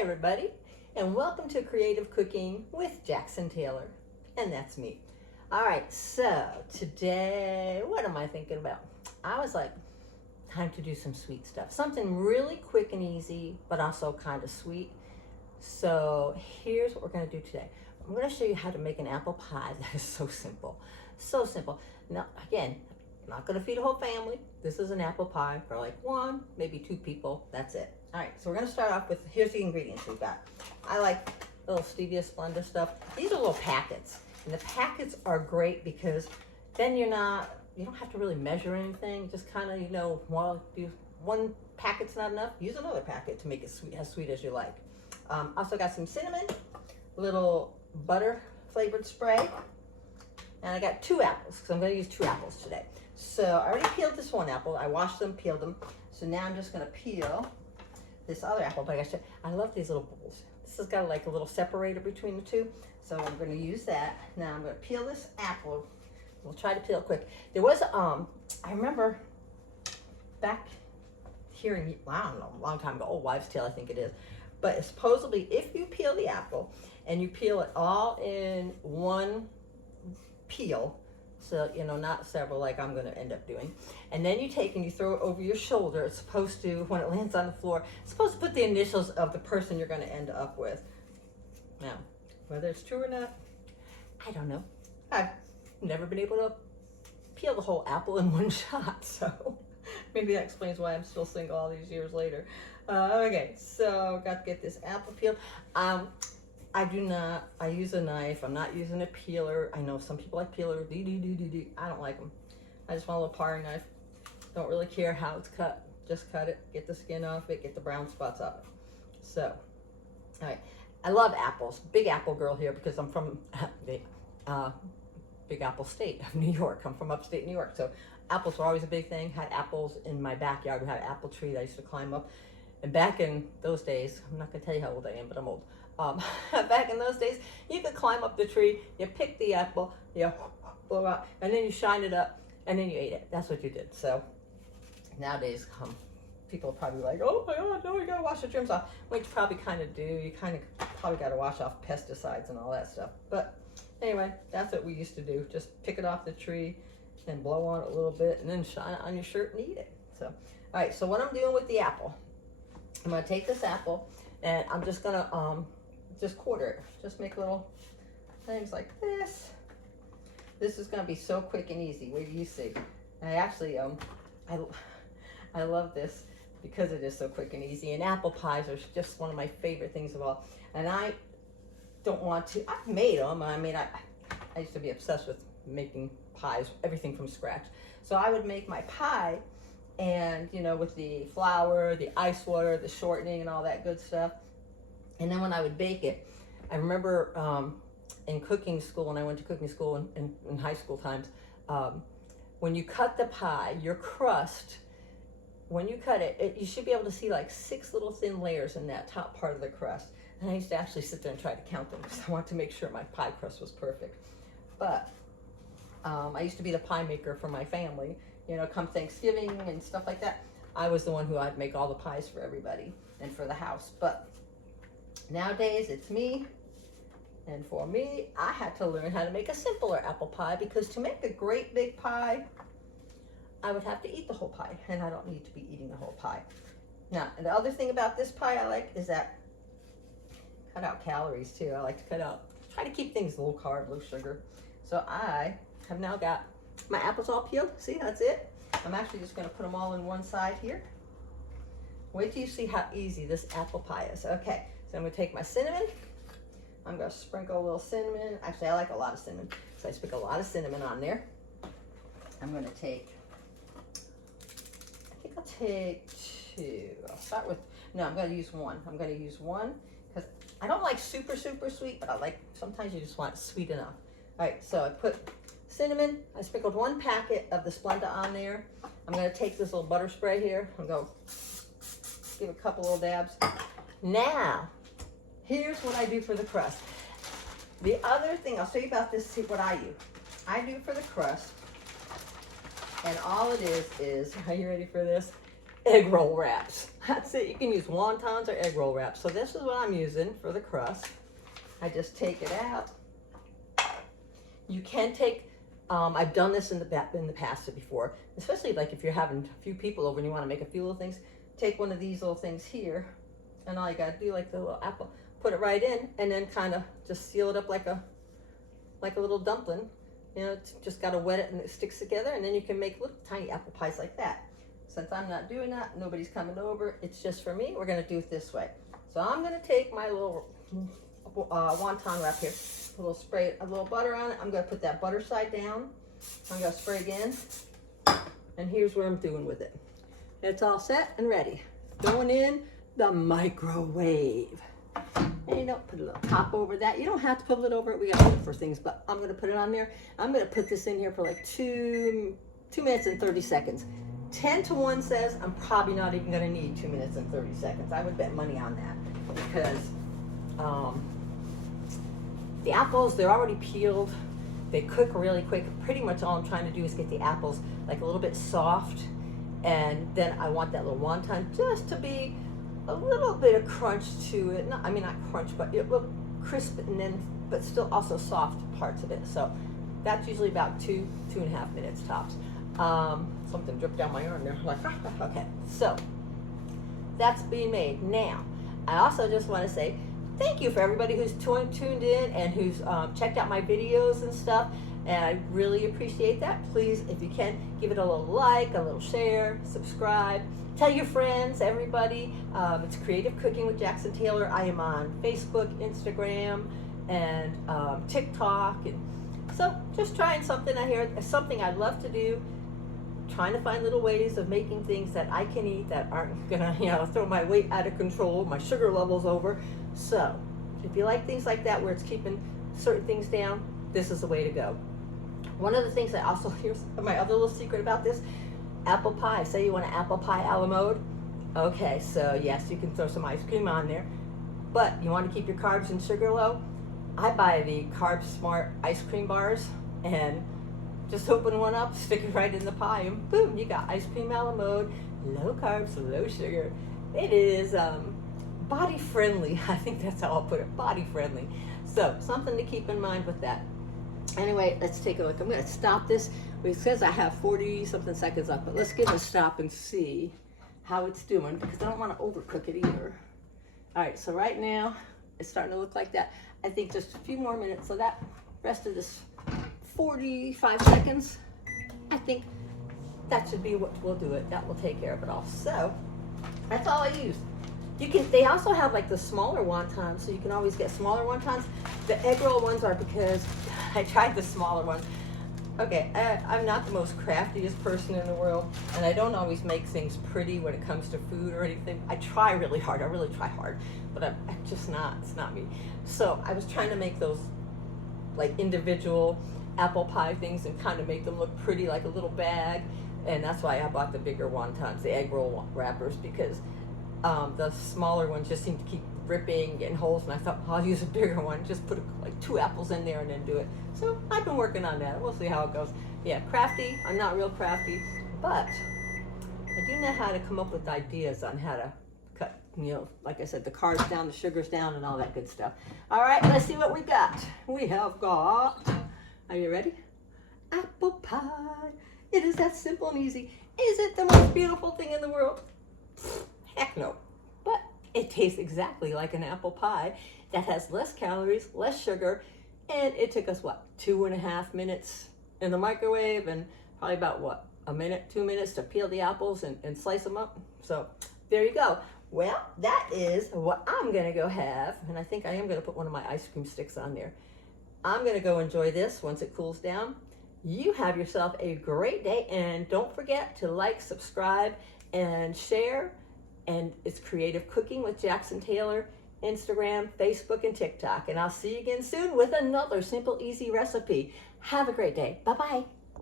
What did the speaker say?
everybody, and welcome to Creative Cooking with Jackson Taylor, and that's me. All right, so today, what am I thinking about? I was like, time to do some sweet stuff. Something really quick and easy, but also kind of sweet. So here's what we're gonna do today. I'm gonna show you how to make an apple pie that is so simple. So simple. Now, again, I'm not gonna feed a whole family. This is an apple pie for like one, maybe two people, that's it. All right, so we're gonna start off with, here's the ingredients we've got. I like little Stevia Splenda stuff. These are little packets, and the packets are great because then you don't have to really measure anything. Just kind of, well, if one packet's not enough, use another packet to make it sweet, as sweet as you like. Also got some cinnamon, little butter flavored spray, and I got 2 apples because I'm gonna use 2 apples today. So I already peeled this one apple. I washed them, peeled them. So now I'm just gonna peel this other apple. But I love these little bowls. This has got like a little separator between the two. So I'm gonna use that. Now I'm gonna peel this apple. We'll try to peel quick. There was, I remember back hearing, I don't know, a long time ago, old wives' tale I think it is. But supposedly if you peel the apple and you peel it all in one peel, so not several like I'm going to end up doing, and then you take and you throw it over your shoulder, it's supposed to, when it lands on the floor, it's supposed to put the initials of the person you're going to end up with. Now, whether it's true or not, I don't know. I've never been able to peel the whole apple in one shot, so maybe that explains why I'm still single all these years later. Okay, so got to get this apple peeled. I use a knife. I'm not using a peeler. I know some people like peelers. I don't like them. I just want a little paring knife. Don't really care how it's cut. Just cut it, get the skin off it, get the brown spots off it. So, all right. I love apples. Big apple girl here because I'm from the Big Apple state of New York. I'm from upstate New York. So apples were always a big thing. Had apples in my backyard. We had an apple tree that I used to climb up. And back in those days, I'm not going to tell you how old I am, but I'm old. Back in those days, you could climb up the tree, you pick the apple, you blow out, and then you shine it up, and then you ate it. That's what you did. So nowadays, people are probably like, oh my God, no, you gotta wash the germs off. Which you probably kind of do. You kind of probably gotta wash off pesticides and all that stuff. But anyway, that's what we used to do. Just pick it off the tree and blow on it a little bit, and then shine it on your shirt and eat it. So, all right. So what I'm doing with the apple, I'm gonna take this apple, and I'm just gonna just quarter it. Just make little things like this. This is gonna be so quick and easy. Wait till you see. I actually, I love this because it is so quick and easy. And apple pies are just one of my favorite things of all. And I don't want to, I've made them. I mean, I used to be obsessed with making pies, everything from scratch. So I would make my pie and, with the flour, the ice water, the shortening and all that good stuff. And then when I would bake it, I remember in cooking school, when I went to cooking school in high school times, when you cut the pie, your crust, when you cut it, you should be able to see like 6 little thin layers in that top part of the crust. And I used to actually sit there and try to count them because I wanted to make sure my pie crust was perfect. But I used to be the pie maker for my family. Come Thanksgiving and stuff like that, I was the one who I'd make all the pies for everybody and for the house. But nowadays it's me, and for me, I had to learn how to make a simpler apple pie because to make a great big pie, I would have to eat the whole pie, and I don't need to be eating the whole pie. Now, the other thing about this pie I like is that cut out calories too. I like to try to keep things low carb, low sugar. So I have now got my apples all peeled. See, that's it. I'm actually just gonna put them all in one side here. Wait till you see how easy this apple pie is. Okay, so I'm gonna take my cinnamon. I'm gonna sprinkle a little cinnamon. Actually, I like a lot of cinnamon, so I sprinkle a lot of cinnamon on there. I'm gonna take, I think I'll take 2. I'll start with, no, I'm gonna use 1. I'm gonna use 1 because I don't like super, super sweet, but I like, sometimes you just want it sweet enough. All right, so I put cinnamon. I sprinkled 1 packet of the Splenda on there. I'm gonna take this little butter spray here. I'm gonna give a couple little dabs. Now, here's what I do for the crust. The other thing, I'll show you about this, see what I use. I do for the crust, and all it is, are you ready for this? Egg roll wraps. That's it. You can use wontons or egg roll wraps. So this is what I'm using for the crust. I just take it out. You can take, I've done this in the past before, especially like if you're having a few people over and you want to make a few little things. Take one of these little things here, and all you gotta do, like the little apple, put it right in, and then kind of just seal it up like a little dumpling. You know, it's just gotta wet it and it sticks together, and then you can make little tiny apple pies like that. Since I'm not doing that, nobody's coming over, it's just for me, we're gonna do it this way. So I'm gonna take my little wonton wrap here, a little spray, a little butter on it. I'm gonna put that butter side down. I'm gonna spray again, and here's what I'm doing with it. It's all set and ready. Going in the microwave. And you don't put a little top over that. You don't have to put a lid over it. We got it for things, but I'm gonna put it on there. I'm gonna put this in here for like 2 minutes and 30 seconds. 10 to 1 says I'm probably not even gonna need 2 minutes and 30 seconds. I would bet money on that because the apples, they're already peeled. They cook really quick. Pretty much all I'm trying to do is get the apples like a little bit soft, and then I want that little wonton just to be a little bit of crunch to it. Not crunch, but it will crisp and then, but still also soft parts of it. So that's usually about 2.5 minutes tops. Something dripped down my arm there. Like, okay, so that's being made. Now, I also just want to say thank you for everybody who's tuned in and who's checked out my videos and stuff. And I really appreciate that. Please, if you can, give it a little like, a little share, subscribe, tell your friends, everybody. It's Creative Cooking with Jackson Taylor. I am on Facebook, Instagram, and TikTok. And so just trying something out here, something I'd love to do. Trying to find little ways of making things that I can eat that aren't gonna, throw my weight out of control, my sugar levels over. So if you like things like that where it's keeping certain things down, this is the way to go. One of the things I also, here's my other little secret about this, apple pie. Say you want an apple pie a la mode. Okay, so yes, you can throw some ice cream on there, but you want to keep your carbs and sugar low. I buy the Carb Smart ice cream bars and just open one up, stick it right in the pie, and boom, you got ice cream a la mode, low carbs, low sugar. It is body friendly. I think that's how I'll put it, body friendly. So something to keep in mind with that. Anyway, let's take a look. I'm going to stop this. It says I have 40 something seconds left, but let's give it a stop and see how it's doing because I don't want to overcook it either. All right, so right now it's starting to look like that. I think just a few more minutes. So that rest of this 45 seconds, I think that should be what will do it. That will take care of it all. So that's all I use. They also have like the smaller wontons, so you can always get smaller wontons. The egg roll ones are because I tried the smaller ones. Okay, I'm not the most craftiest person in the world, and I don't always make things pretty when it comes to food or anything. I try really hard, I really try hard, but I'm just not, it's not me. So I was trying to make those like individual apple pie things and kind of make them look pretty like a little bag, and that's why I bought the bigger wontons, the egg roll wrappers, because the smaller ones just seem to keep ripping, getting holes, and I thought, well, I'll use a bigger one, just put like 2 apples in there and then do it. So I've been working on that. We'll see how it goes. Yeah, crafty. I'm not real crafty, but I do know how to come up with ideas on how to cut, like I said, the carbs down, the sugars down, and all that good stuff. All right, let's see what we got. We have got, are you ready? Apple pie. It is that simple and easy. Is it the most beautiful thing in the world? Heck no. But it tastes exactly like an apple pie that has less calories, less sugar, and it took us, 2.5 minutes in the microwave, and probably about, a minute, 2 minutes to peel the apples and slice them up. So there you go. Well, that is what I'm gonna go have, and I think I am gonna put one of my ice cream sticks on there. I'm gonna go enjoy this once it cools down. You have yourself a great day, and don't forget to like, subscribe, and share. And it's Creative Cooking with Jackson Taylor, Instagram, Facebook, and TikTok. And I'll see you again soon with another simple, easy recipe. Have a great day. Bye-bye.